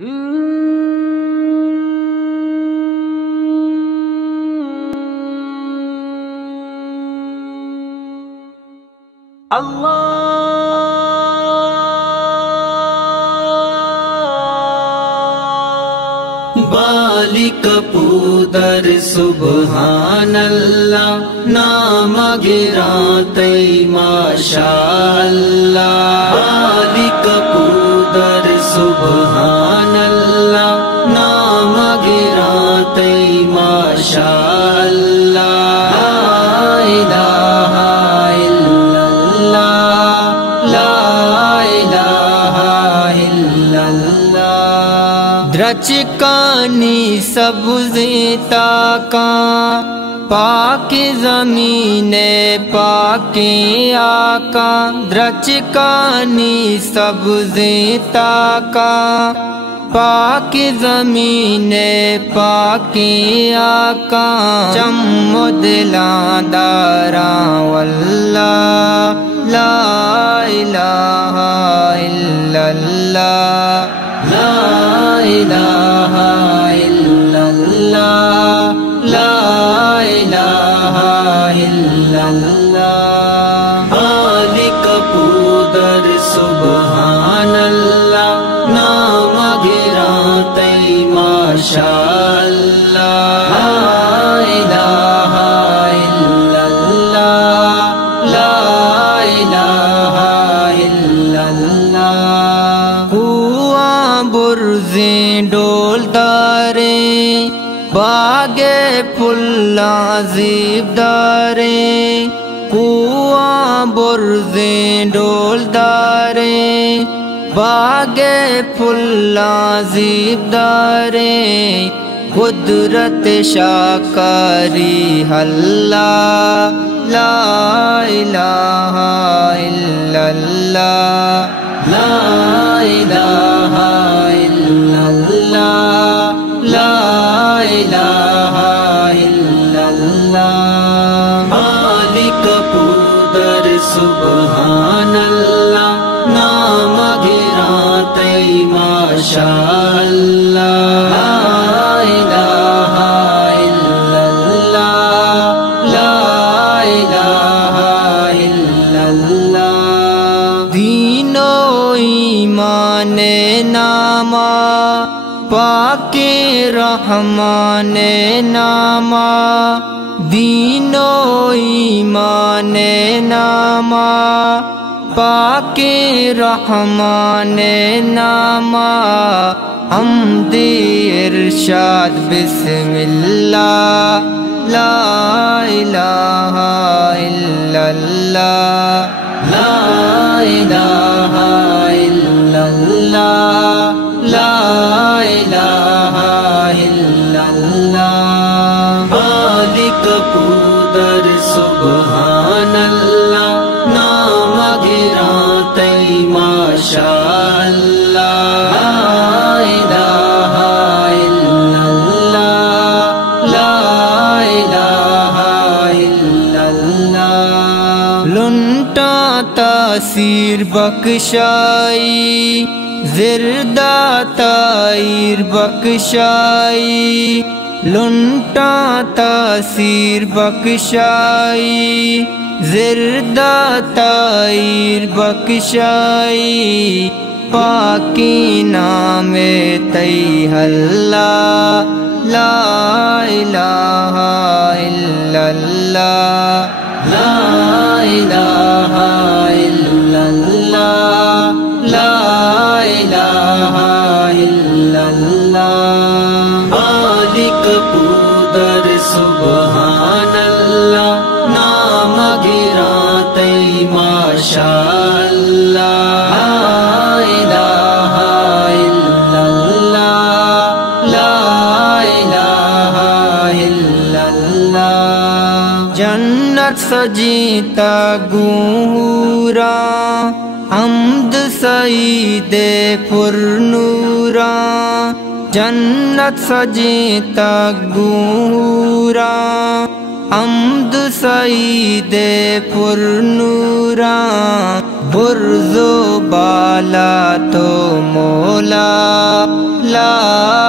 بالی کپودر سبحان اللہ، نام گراتے ماشاء اللہ۔ بالی کپودر سبحان اللہ، نام گراتے ماشاء اللہ۔ لا الہ الا اللہ، لا الہ الا اللہ۔ درچکانی سبزی تاکاں، پاک زمین پاک آقا۔ درچکانی سبزی تاکاں، پاک زمین پاک آقا۔ چمدلاں داراں واللہ، لا الہ الا اللہ، لا الہ الا اللہ، لا الہ الا اللہ۔ بالی کپودر سبحان اللہ، نام گراتے ماشاء اللہ۔ لا الہ الا اللہ، لا الہ الا اللہ۔ کنواں برزیں ڈول داریں، باغ پھلاں زیب داریں۔ کنواں برزیں ڈول داریں، باغ پھلاں زیب داریں۔ قدرت شاکاری اللہ، لا الہ الا اللہ، لا الہ الا اللہ، لا الہ الا اللہ۔ بالی کپودر سبحان اللہ، نام گراتے ماشاء اللہ۔ لا الہ الا اللہ، لا الہ الا اللہ۔ دین و ایمان نامہ، پاک رحمان نامہ۔ دین و ایمان نامہ، پاک رحمان نامہ۔ حمد ارشاد بسم اللہ، لا الہ الا اللہ، لا الہ الا اللہ، لا الہ الا اللہ۔ بالی کپودر سبحان اللہ، نام گراتے ماشاء اللہ۔ لا الہ الا اللہ، لا الہ الا اللہ۔ لنٹا تاثیر بخشائی، زردہ تائر بخشائی۔ لنٹا تاثیر بخشائی، زردہ تائر بخشائی۔ پاکی نام تیہ اللہ، لا الہ الا اللہ، لا الہ الا اللہ، لا الہ الا اللہ۔ بالی کپودر سبحان اللہ، نام گراتے ماشاء اللہ۔ لا الہ الا اللہ، لا الہ الا اللہ۔ جنت سجیتا گوراں، حمد سعید پر نوراں۔ جنت سجیتا گوراں، حمد سعید پر نوراں۔ برز و بالا تو مولا، لا